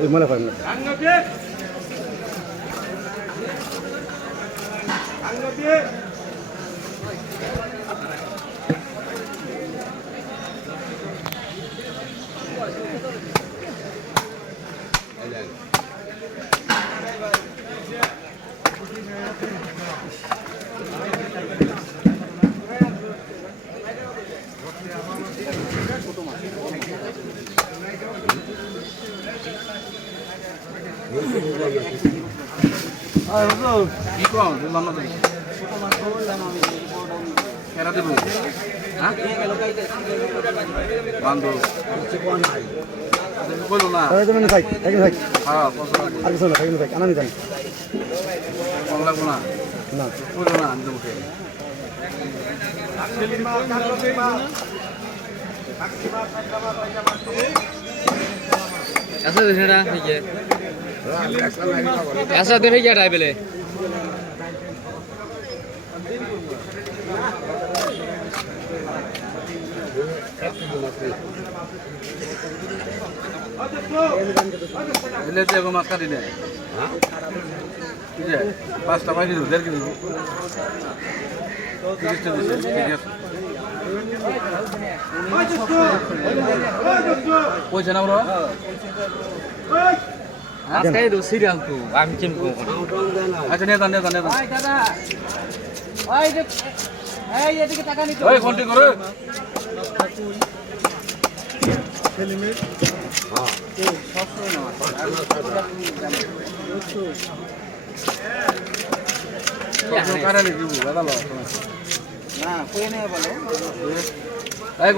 ওই মনে করেন না কি কম বললাম না কেনা দেবো হ্যাঁ বান্ধব বললো না হ্যাঁ কম লাগবো না বললো না আমি দেবো আচ্ছা দেখে না আচ্ছা দেখে গিয়া ডাই পেলে মাছ কাটি নেই পাঁচটা পাই দিল 1.5 কেজি 30টা দিচ্ছে ঠিক আছে পয়সা না বলো আজকে তো সিরিয়াল তো আমি চিনবো আচ্ছা নেতা নেতা নেতা দাদা ওই যে এই এদিকে টাকা নিতে ওই ফোনটি করে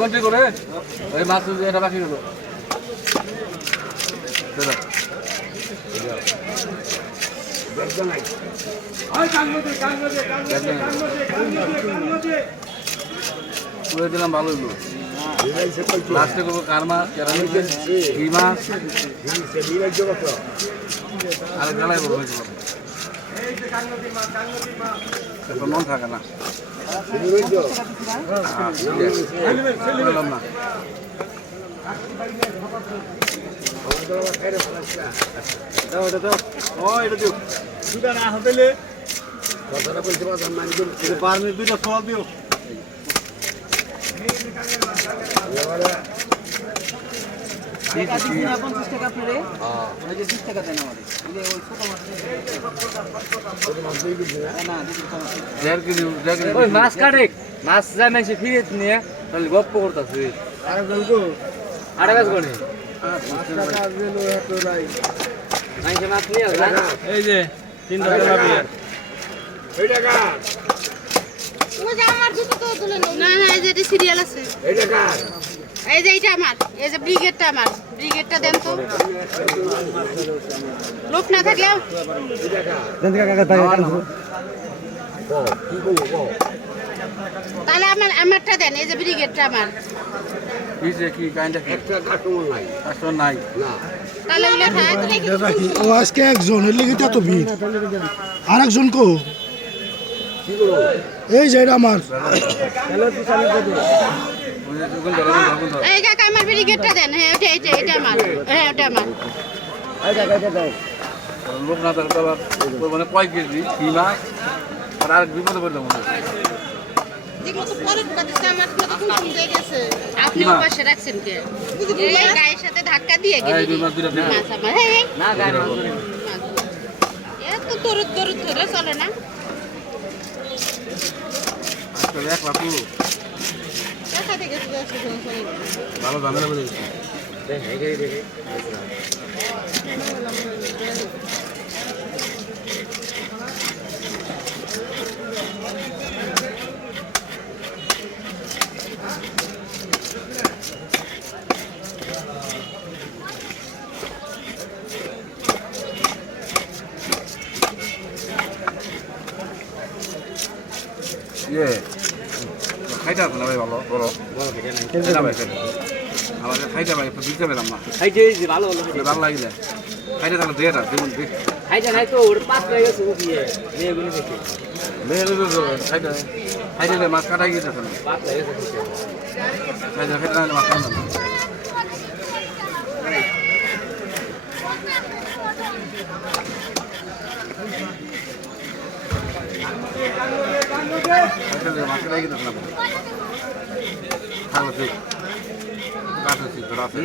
ঘন্টি করে ওই মাছ এটা বাকি গেল দিলাম ভালো হইলো লাস্টে করবো কার মাছ কি মাছ আর গেলাই করবো মন থাকে না বললাম না দুইটা ফল দিও মাছ কাটে মাছ যা মেসে ফিরে নিয়ে তাহলে গপ্প করতেছে আরে গাছ গনে মাছ নিয়ে এই যে 3 টাকা লাভি এই টাকা ও যে আমার দুটো তো তুলে নাও না না এই যে সিরিয়াল আছে এই টাকা এই যে এটা আমার এই যে ব্রিগেডটা আমার ব্রিগেডটা দেন তো লোক না থাকলে তাহলে আমারটা দেন এই যে ব্রিগেডটা আমার কি কাইন্ডা একটা কাস্টমার নাই নাই না তাহলে ওগুলো খায় ও আজকে একজন এর লেগে এত ভিড় আর একজন কো এই যে এটা আমার এই কাকা আমার ব্রিগেডটা দেন হ্যাঁ এটা আমার হ্যাঁ এটা আমার লোক না থাকলে মানে কয় কেজি কি মাছ আর বিপদে পড়লাম যেগুলো তো পরে ঢুকাতেছে আমার তো কোন হয়ে গেছে আপনি পাশে রাখছেন কে এই গায়ের সাথে ধাক্কা দিয়ে গেলি মাছ আমার হ্যাঁ না গাড়ি এত তোর ধরে চলে না এক বাপু দেখা থেকে ভালো ঝামেলা বুঝে খাইতে আছে না ভাই ভালো বলো আমাদের খাইতে ভাই দিতে পেলাম না খাইতে ভালো ভালো ভালো লাগিলে খাইতে থাকলে দিয়ে দেখুন খাইতে খাই তো ওর পাঁচ হয়ে গেছে উঠিয়ে মেয়েগুলো থেকে খাইতে খাইতে মাছ কাটাই গেছে না পাঁচ হয়ে গেছে খাইতে খাইতে মাছ কাটা না মাছটা রেখে দিলাম থাকলো ঠিক কাটা ঠিক আছে